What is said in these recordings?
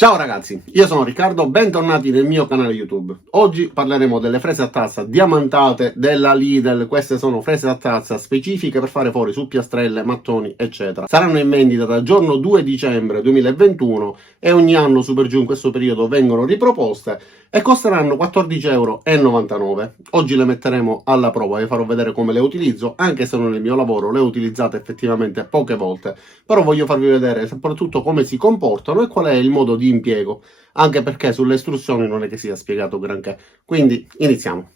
Ciao ragazzi, io sono Riccardo, bentornati nel mio canale YouTube. Oggi parleremo delle frese a tazza diamantate della Lidl. Queste sono frese a tazza specifiche per fare fori su piastrelle, mattoni, eccetera. Saranno in vendita dal giorno 2 dicembre 2021 e ogni anno su per giù in questo periodo vengono riproposte e costeranno 14,99 €. Oggi le metteremo alla prova, vi farò vedere come le utilizzo, anche se non è il mio lavoro, le ho utilizzate effettivamente poche volte, però voglio farvi vedere soprattutto come si comportano e qual è il modo di impiego, anche perché sulle istruzioni non è che sia spiegato granché. Quindi iniziamo.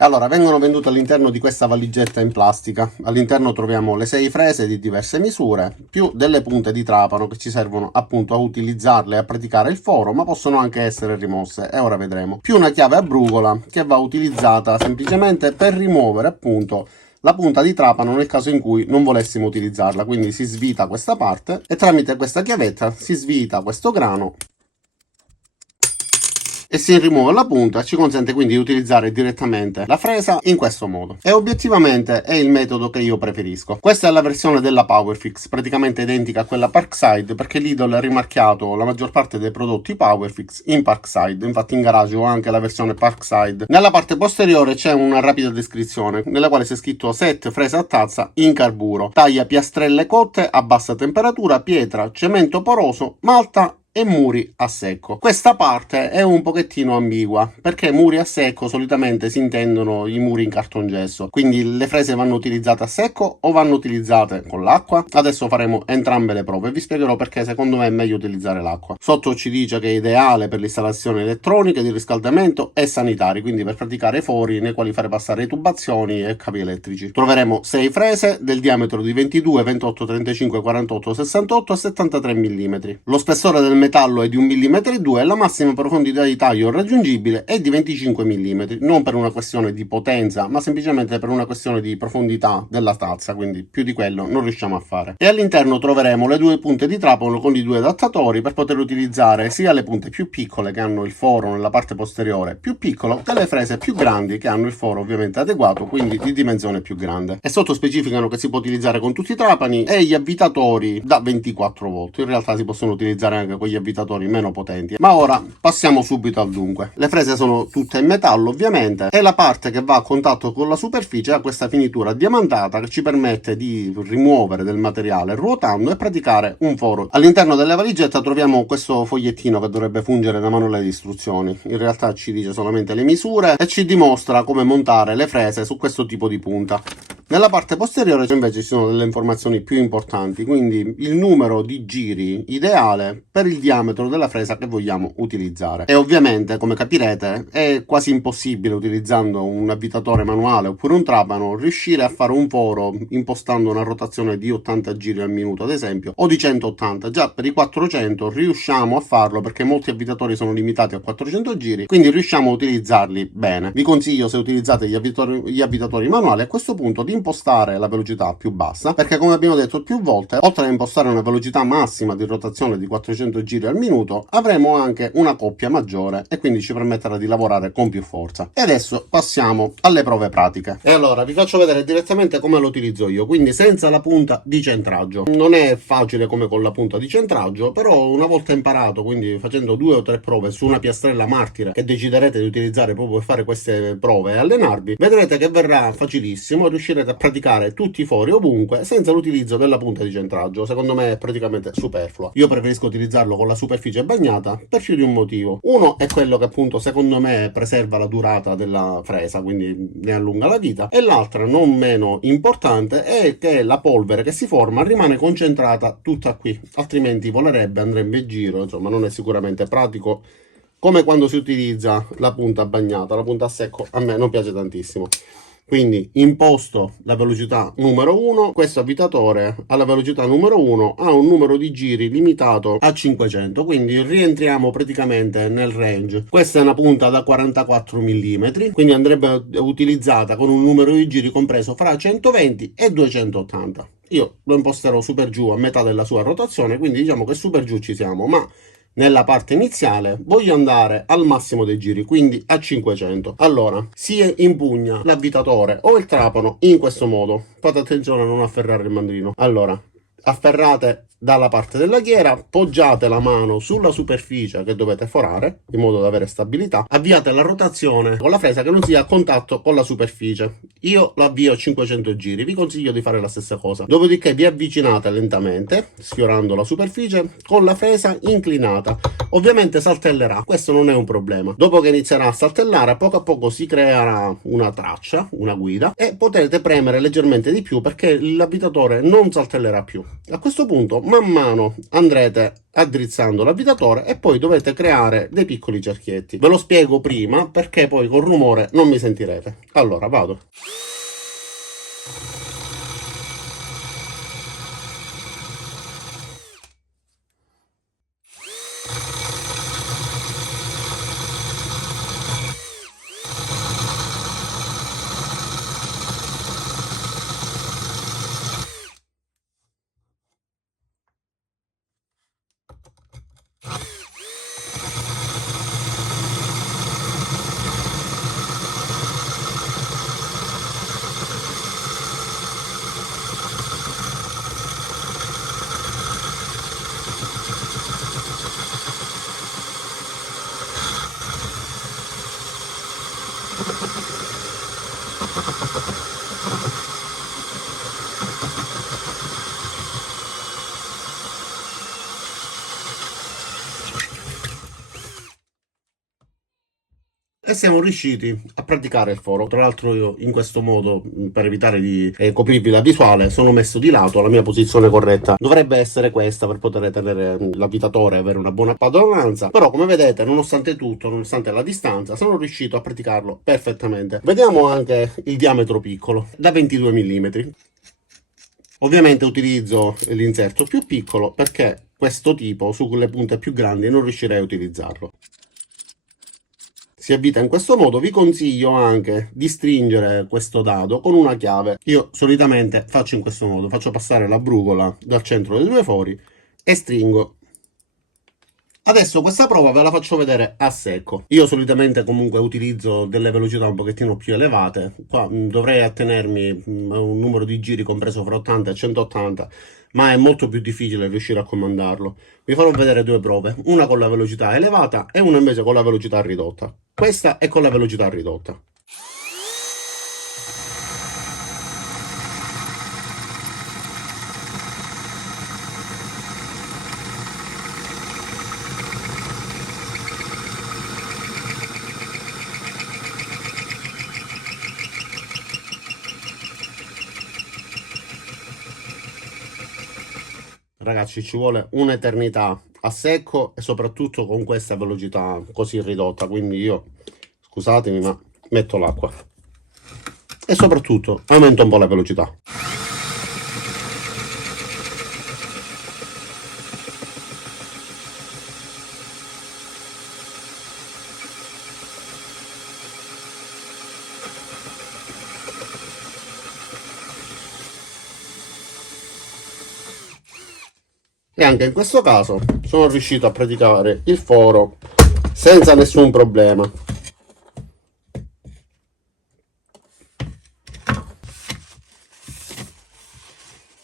Allora, vengono vendute all'interno di questa valigetta in plastica. All'interno troviamo le 6 frese di diverse misure, più delle punte di trapano che ci servono appunto a utilizzarle e a praticare il foro, ma possono anche essere rimosse, e ora vedremo. Più una chiave a brugola che va utilizzata semplicemente per rimuovere appunto la punta di trapano nel caso in cui non volessimo utilizzarla. Quindi si svita questa parte e tramite questa chiavetta si svita questo grano e si rimuove la punta, ci consente quindi di utilizzare direttamente la fresa in questo modo, e obiettivamente è il metodo che io preferisco. Questa è la versione della Powerfix, praticamente identica a quella Parkside, perché Lidl ha rimarchiato la maggior parte dei prodotti Powerfix in Parkside. Infatti in garage ho anche la versione Parkside. Nella parte posteriore c'è una rapida descrizione nella quale c'è scritto: set fresa a tazza in carburo, taglia piastrelle cotte a bassa temperatura, pietra, cemento poroso, malta e muri a secco. Questa parte è un pochettino ambigua, perché muri a secco solitamente si intendono i muri in cartongesso, quindi le frese vanno utilizzate a secco o vanno utilizzate con l'acqua. Adesso faremo entrambe le prove e vi spiegherò perché secondo me è meglio utilizzare l'acqua. Sotto ci dice che è ideale per le installazioni elettroniche, di riscaldamento e sanitari, quindi per praticare fori nei quali fare passare tubazioni e cavi elettrici. Troveremo 6 frese del diametro di 22, 28, 35, 48, 68 e 73 mm. Lo spessore del metallo è di 1,2 mm e la massima profondità di taglio raggiungibile è di 25 mm, non per una questione di potenza, ma semplicemente per una questione di profondità della tazza, quindi più di quello non riusciamo a fare. E all'interno troveremo le 2 punte di trapano con i 2 adattatori per poter utilizzare sia le punte più piccole che hanno il foro nella parte posteriore più piccolo, che le frese più grandi che hanno il foro ovviamente adeguato, quindi di dimensione più grande. E sotto specificano che si può utilizzare con tutti i trapani e gli avvitatori da 24 volt. In realtà si possono utilizzare anche con gli avvitatori meno potenti, ma ora passiamo subito al dunque. Le frese sono tutte in metallo ovviamente, e la parte che va a contatto con la superficie ha questa finitura diamantata che ci permette di rimuovere del materiale ruotando e praticare un foro. All'interno della valigetta troviamo questo fogliettino che dovrebbe fungere da manuale di istruzioni. In realtà ci dice solamente le misure e ci dimostra come montare le frese su questo tipo di punta. Nella parte posteriore invece ci sono delle informazioni più importanti, quindi il numero di giri ideale per il diametro della fresa che vogliamo utilizzare. E ovviamente, come capirete, è quasi impossibile utilizzando un avvitatore manuale oppure un trapano riuscire a fare un foro impostando una rotazione di 80 giri al minuto ad esempio, o di 180. Già per i 400 riusciamo a farlo perché molti avvitatori sono limitati a 400 giri, quindi riusciamo a utilizzarli bene. Vi consiglio, se utilizzate gli avvitatori manuali, a questo punto di impostare la velocità più bassa, perché come abbiamo detto più volte, oltre a impostare una velocità massima di rotazione di 400 giri al minuto, avremo anche una coppia maggiore e quindi ci permetterà di lavorare con più forza. E adesso passiamo alle prove pratiche. E allora vi faccio vedere direttamente come lo utilizzo io, quindi senza la punta di centraggio. Non è facile come con la punta di centraggio, però una volta imparato, quindi facendo 2 o 3 prove su una piastrella martire che deciderete di utilizzare proprio per fare queste prove e allenarvi, vedrete che verrà facilissimo e riuscirete a praticare tutti i fori ovunque senza l'utilizzo della punta di centraggio. Secondo me è praticamente superfluo. Io preferisco utilizzarlo con la superficie bagnata per più di un motivo. Uno è quello che appunto secondo me preserva la durata della fresa, quindi ne allunga la vita, e l'altra non meno importante è che la polvere che si forma rimane concentrata tutta qui, altrimenti volerebbe, andrebbe in giro, insomma non è sicuramente pratico come quando si utilizza la punta bagnata. La punta a secco a me non piace tantissimo. Quindi imposto la velocità numero 1, questo avvitatore alla velocità numero 1 ha un numero di giri limitato a 500, quindi rientriamo praticamente nel range. Questa è una punta da 44 mm, quindi andrebbe utilizzata con un numero di giri compreso fra 120 e 280. Io lo imposterò su per giù a metà della sua rotazione, quindi diciamo che su per giù ci siamo, ma nella parte iniziale voglio andare al massimo dei giri, quindi a 500. Allora, si impugna l'avvitatore o il trapano in questo modo. Fate attenzione a non afferrare il mandrino. Allora, afferrate dalla parte della ghiera, poggiate la mano sulla superficie che dovete forare in modo da avere stabilità, avviate la rotazione con la fresa che non sia a contatto con la superficie. Io l'avvio a 500 giri, vi consiglio di fare la stessa cosa. Dopodiché vi avvicinate lentamente, sfiorando la superficie, con la fresa inclinata. Ovviamente saltellerà, questo non è un problema. Dopo che inizierà a saltellare, poco a poco si creerà una traccia, una guida, e potete premere leggermente di più perché l'avvitatore non saltellerà più. A questo punto, man mano andrete addrizzando l'avvitatore e poi dovete creare dei piccoli cerchietti. Ve lo spiego prima perché poi col rumore non mi sentirete. Allora, vado. E siamo riusciti a praticare il foro. Tra l'altro io in questo modo, per evitare di coprirvi la visuale, sono messo di lato. La mia posizione corretta dovrebbe essere questa per poter tenere l'avvitatore e avere una buona padronanza. Però come vedete, nonostante tutto, nonostante la distanza, sono riuscito a praticarlo perfettamente. Vediamo anche il diametro piccolo, da 22 mm. Ovviamente utilizzo l'inserto più piccolo perché questo tipo sulle punte più grandi non riuscirei a utilizzarlo. Si avvita in questo modo. Vi consiglio anche di stringere questo dado con una chiave. Io solitamente faccio in questo modo, faccio passare la brugola dal centro dei due fori e stringo. Adesso questa prova ve la faccio vedere a secco. Io solitamente comunque utilizzo delle velocità un pochettino più elevate. Qua dovrei attenermi a un numero di giri compreso fra 80 e 180, ma è molto più difficile riuscire a comandarlo. Vi farò vedere due prove, una con la velocità elevata e una invece con la velocità ridotta. Questa è con la velocità ridotta. Ragazzi, ci vuole un'eternità a secco e soprattutto con questa velocità così ridotta, quindi io, scusatemi, ma metto l'acqua e soprattutto aumento un po' la velocità. E anche in questo caso sono riuscito a praticare il foro senza nessun problema.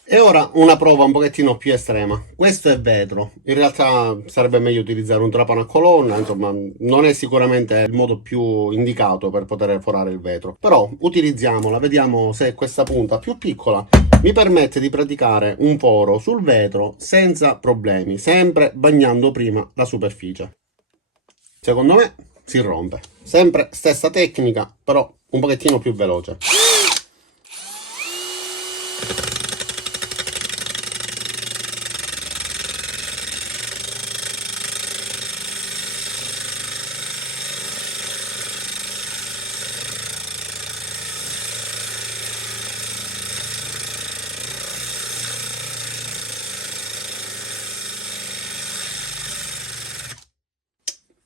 E ora una prova un pochettino più estrema. Questo è vetro, in realtà sarebbe meglio utilizzare un trapano a colonna, insomma non è sicuramente il modo più indicato per poter forare il vetro, però utilizziamola, vediamo se questa punta più piccola mi permette di praticare un foro sul vetro senza problemi, sempre bagnando prima la superficie. Secondo me si rompe, sempre stessa tecnica, però un pochettino più veloce.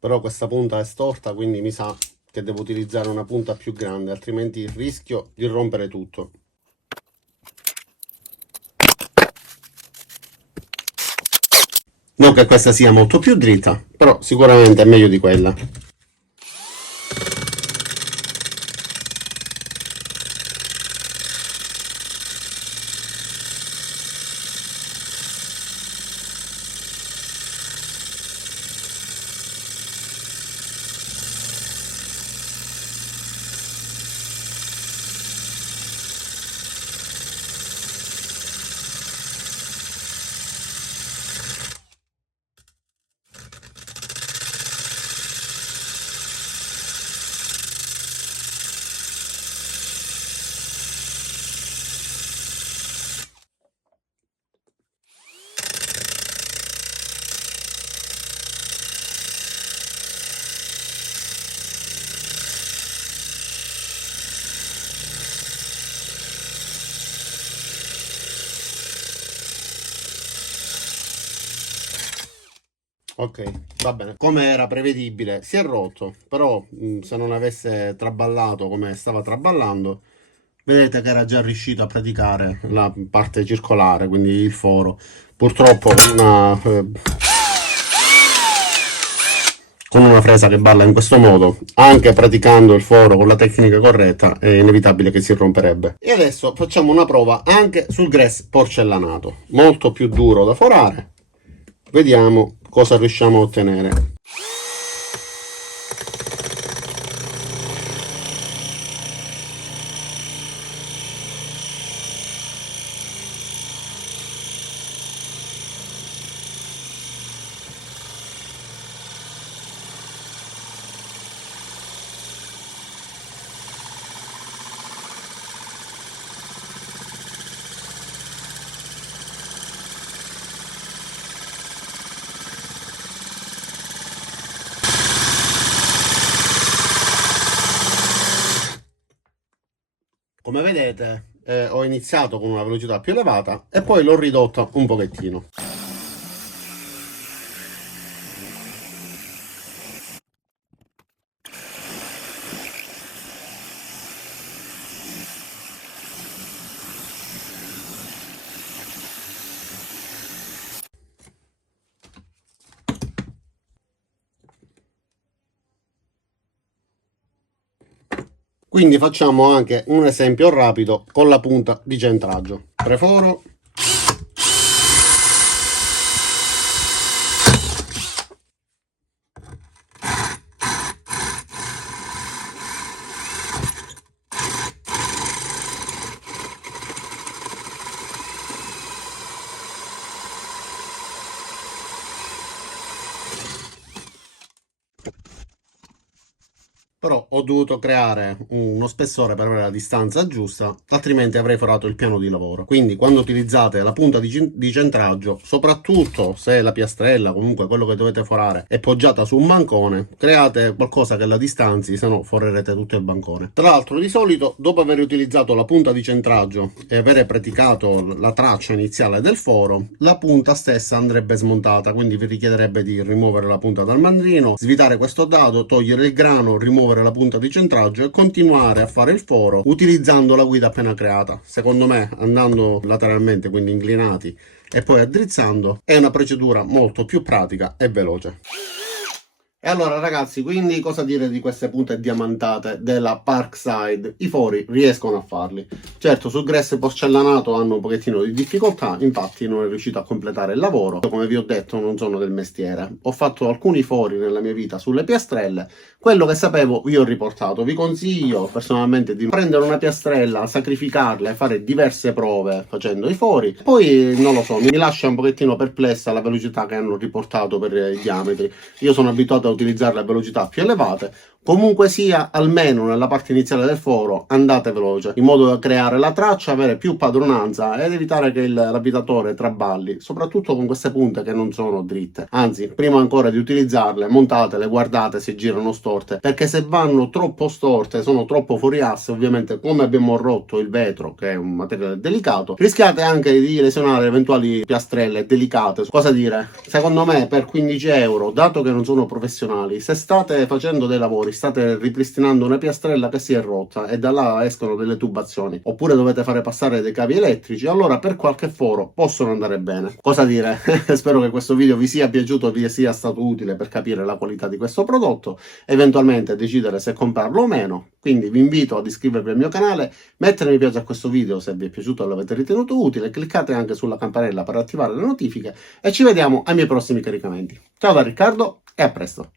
Però questa punta è storta, quindi mi sa che devo utilizzare una punta più grande, altrimenti rischio di rompere tutto. Non che questa sia molto più dritta, però sicuramente è meglio di quella. Ok, va bene. Come era prevedibile, si è rotto, però se non avesse traballato come stava traballando, vedete che era già riuscito a praticare la parte circolare, quindi il foro. Purtroppo con una fresa che balla in questo modo, anche praticando il foro con la tecnica corretta, è inevitabile che si romperebbe. E adesso facciamo una prova anche sul grès porcellanato, molto più duro da forare. Vediamo cosa riusciamo a ottenere. Come vedete, ho iniziato con una velocità più elevata e poi l'ho ridotta un pochettino. Quindi facciamo anche un esempio rapido con la punta di centraggio. Preforo. Però ho dovuto creare uno spessore per avere la distanza giusta, altrimenti avrei forato il piano di lavoro. Quindi quando utilizzate la punta di centraggio, soprattutto se la piastrella, comunque quello che dovete forare, è poggiata su un bancone, create qualcosa che la distanzi, se no forerete tutto il bancone. Tra l'altro, di solito, dopo aver utilizzato la punta di centraggio e aver praticato la traccia iniziale del foro, la punta stessa andrebbe smontata, quindi vi richiederebbe di rimuovere la punta dal mandrino, svitare questo dado, togliere il grano, rimuovere la punta di centraggio e continuare a fare il foro utilizzando la guida appena creata. Secondo me, andando lateralmente, quindi inclinati, e poi addrizzando, è una procedura molto più pratica e veloce. E allora ragazzi, quindi cosa dire di queste punte diamantate della Parkside? I fori riescono a farli. Certo, sul grès porcellanato hanno un pochettino di difficoltà, infatti non è riuscito a completare il lavoro. Come vi ho detto, non sono del mestiere. Ho fatto alcuni fori nella mia vita sulle piastrelle, quello che sapevo vi ho riportato. Vi consiglio personalmente di prendere una piastrella, sacrificarla e fare diverse prove facendo i fori. Poi, non lo so, mi lascia un pochettino perplessa la velocità che hanno riportato per i diametri. Io sono abituato a utilizzare a velocità più elevate. Comunque sia, almeno nella parte iniziale del foro andate veloce, in modo da creare la traccia, avere più padronanza ed evitare che l'abitatore traballi, soprattutto con queste punte che non sono dritte. Anzi, prima ancora di utilizzarle, montatele, guardate se girano storte, perché se vanno troppo storte, sono troppo fuori asse, ovviamente come abbiamo rotto il vetro, che è un materiale delicato, rischiate anche di lesionare eventuali piastrelle delicate. Cosa dire? Secondo me per 15 euro, dato che non sono professionali, se state facendo dei lavori, state ripristinando una piastrella che si è rotta e da là escono delle tubazioni, oppure dovete fare passare dei cavi elettrici, allora per qualche foro possono andare bene. Cosa dire? Spero che questo video vi sia piaciuto, vi sia stato utile per capire la qualità di questo prodotto, eventualmente decidere se comprarlo o meno. Quindi vi invito ad iscrivervi al mio canale, mettere mi piace a questo video se vi è piaciuto e l'avete ritenuto utile, cliccate anche sulla campanella per attivare le notifiche e ci vediamo ai miei prossimi caricamenti. Ciao da Riccardo e a presto!